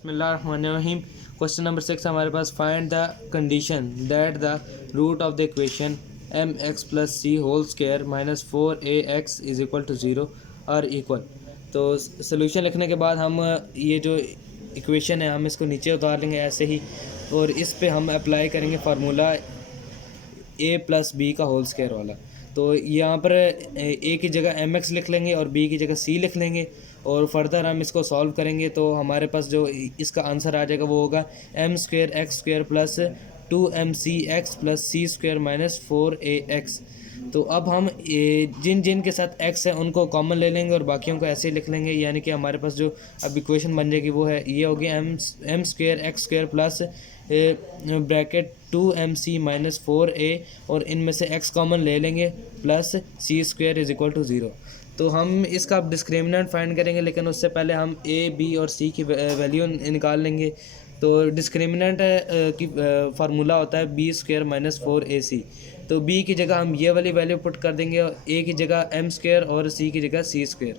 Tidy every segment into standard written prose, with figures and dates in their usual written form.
बिस्मिल्लाहिर्रहमानिर्रहीम। Question number 6 हमारे पास, find the condition that the root of the equation M X plus C whole square minus 4 AX is equal to 0 are equal. तो solution लिखने के बाद हम ये जो इक्वेशन है हम इसको नीचे उतार लेंगे ऐसे ही, और इस पे हम अप्लाई करेंगे फार्मूला ए प्लस बी का होल स्क्वायर वाला। तो यहाँ पर ए की जगह एम एक्स लिख लेंगे और बी की जगह सी लिख लेंगे, और फर्दर हम इसको सॉल्व करेंगे तो हमारे पास जो इसका आंसर आ जाएगा वो होगा M square x square plus 2MC x plus सी स्क्वायर माइनस 4AX। तो अब हम जिन जिन के साथ x है उनको कॉमन ले लेंगे और बाकियों को ऐसे ही लिख लेंगे, यानी कि हमारे पास जो अब इक्वेशन बन जाएगी वो है ये होगी m square x square plus bracket 2MC minus 4A, और इनमें से x कॉमन ले लेंगे plus C square is equal to 0। तो हम इसका अब डिस्क्रिमिनेंट फाइंड करेंगे, लेकिन उससे पहले हम a b और c की वैल्यू निकाल लेंगे। तो डिस्क्रिमिनेंट की फार्मूला होता है b स्क्वायर माइनस 4AC। तो b की जगह हम ये वाली वैल्यू पुट कर देंगे और a की जगह m स्क्वायर और c की जगह c स्क्वायर।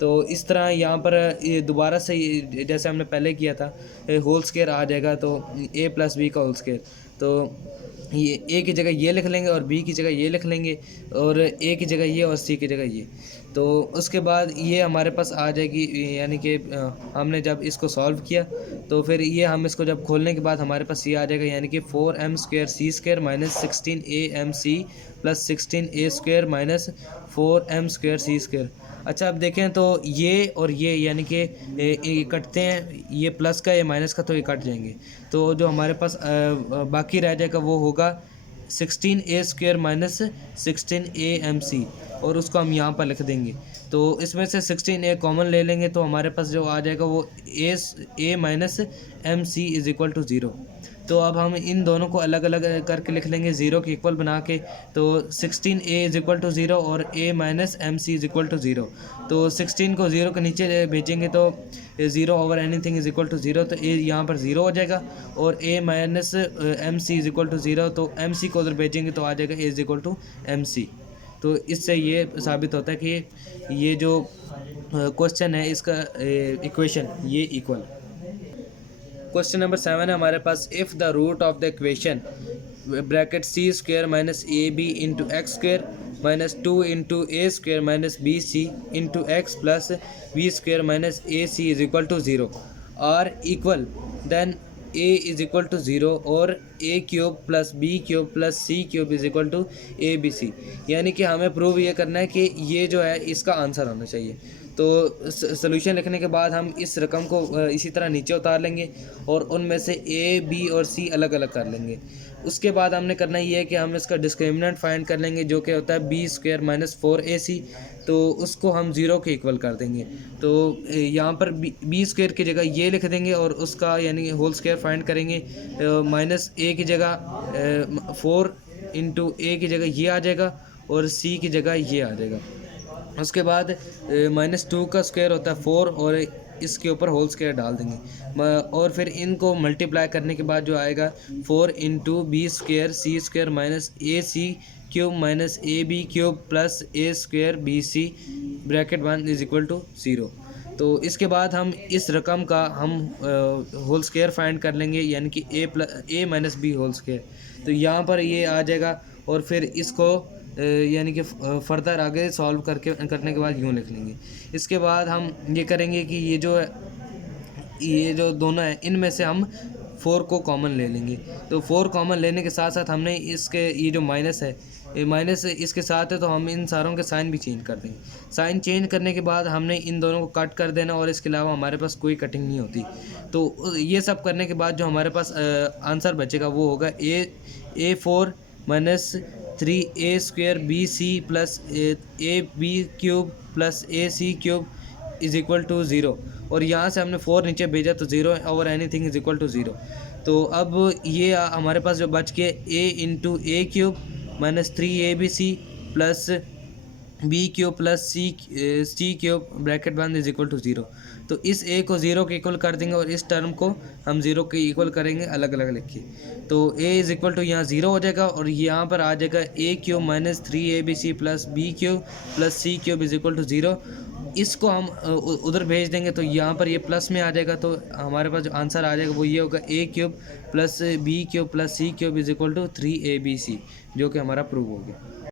तो इस तरह यहाँ पर ये दोबारा से जैसे हमने पहले किया था होल स्क्वायर आ जाएगा, तो a प्लस बी का होल स्क्वायर। तो ये ए की जगह ये लिख लेंगे और बी की जगह ये लिख लेंगे, और ए की जगह ये और सी की जगह ये। तो उसके बाद ये हमारे पास आ जाएगी, यानी कि हमने जब इसको सॉल्व किया तो फिर ये हम इसको जब खोलने के बाद हमारे पास ये आ जाएगा, यानी कि 4m स्क्वायर सी square minus 16AM/c plus 16a square minus 4m square सी स्क्वायर। अच्छा, अब देखें तो ये और ये यानी कि ये कटते हैं, ये प्लस का ये माइनस का, तो ये कट जाएंगे। तो जो हमारे पास बाकी रह जाएगा वो होगा 16a स्क्वायर माइनस 16AM/c, और उसको हम यहाँ पर लिख देंगे। तो इसमें से 16a कॉमन ले लेंगे तो हमारे पास जो आ जाएगा वो a minus MC is equal to 0। तो अब हम इन दोनों को अलग अलग करके लिख लेंगे 0 के इक्वल बना के। तो 16a इज इक्वल टू 0 और a minus MC is equal to 0। तो 16 को 0 के नीचे भेजेंगे तो 0 over anything is equal to 0, तो a यहाँ पर 0 हो जाएगा, और a minus MC is equal to 0, तो MC को उधर भेजेंगे तो आ जाएगा a is equal to MC। तो इससे ये साबित होता है कि ये जो क्वेश्चन है इसका इक्वेशन ये इक्वल। क्वेश्चन नंबर 7 है हमारे पास, if the root of the equation bracket C square minus AB into X square minus 2 into A square minus BC into X plus B square minus AC is equal to 0 are equal, then a is equal to 0 और a cube plus b cube plus c cube is equal to ABC। यानी कि हमें prove ये करना है कि ये जो है इसका आंसर होना चाहिए। तो सोल्यूशन लिखने के बाद हम इस रकम को इसी तरह नीचे उतार लेंगे और उनमें से a b और c अलग अलग कर लेंगे। उसके बाद हमने करना ये है कि हम इसका डिस्क्रिमिनेंट फाइंड कर लेंगे, जो कि होता है b स्क्वायर माइनस 4AC। तो उसको हम 0 के इक्वल कर देंगे। तो यहाँ पर b स्क्वायर की जगह ये लिख देंगे और उसका यानी होल स्क्वायर फाइंड करेंगे। माइनस a की जगह 4 इंटू a की जगह ये आ जाएगा और c की जगह ये आ जाएगा। उसके बाद -2 का स्क्वायर होता है 4, और इसके ऊपर होल स्क्वायर डाल देंगे, और फिर इनको मल्टीप्लाई करने के बाद जो आएगा 4 into b square C square minus AC cube minus AB cube plus a square BC bracket 1 is equal to 0। तो इसके बाद हम इस रकम का हम होल स्क्वायर फाइंड कर लेंगे, यानी कि a minus b whole square. तो यहाँ पर ये आ जाएगा, और फिर इसको यानी कि फर्दर आगे सॉल्व करने के बाद यूँ लिख लेंगे। इसके बाद हम ये करेंगे कि ये जो दोनों हैं इनमें से हम 4 को कॉमन ले लेंगे। तो 4 कॉमन लेने के साथ साथ हमने इसके ये जो माइनस है, ये माइनस इसके साथ है, तो हम इन सारों के साइन भी चेंज कर देंगे। साइन चेंज करने के बाद हमने इन दोनों को कट कर देना, और इसके अलावा हमारे पास कोई कटिंग नहीं होती। तो ये सब करने के बाद जो हमारे पास आंसर बचेगा वो होगा a4 minus 3a square BC plus AB cube plus AC cube is equal to 0, और यहाँ से हमने 4 नीचे भेजा तो 0 over anything is equal to 0। तो अब ये हमारे पास जो बच के a into a cube minus 3ABC plus b cube plus c cube bracket 1 is equal to 0। तो इस a को 0 के इक्वल कर देंगे और इस टर्म को हम 0 के इक्वल करेंगे अलग अलग लिख के। तो a इज इक्वल टू यहाँ 0 हो जाएगा, और यहाँ पर आ जाएगा a cube minus 3ABC plus b cube plus c cube is equal to 0, इसको हम उधर भेज देंगे तो यहाँ पर ये प्लस में आ जाएगा, तो हमारे पास जो आंसर आ जाएगा वो ये होगा a³ + b³ + c³ = 3abc, जो कि हमारा प्रूव हो गया।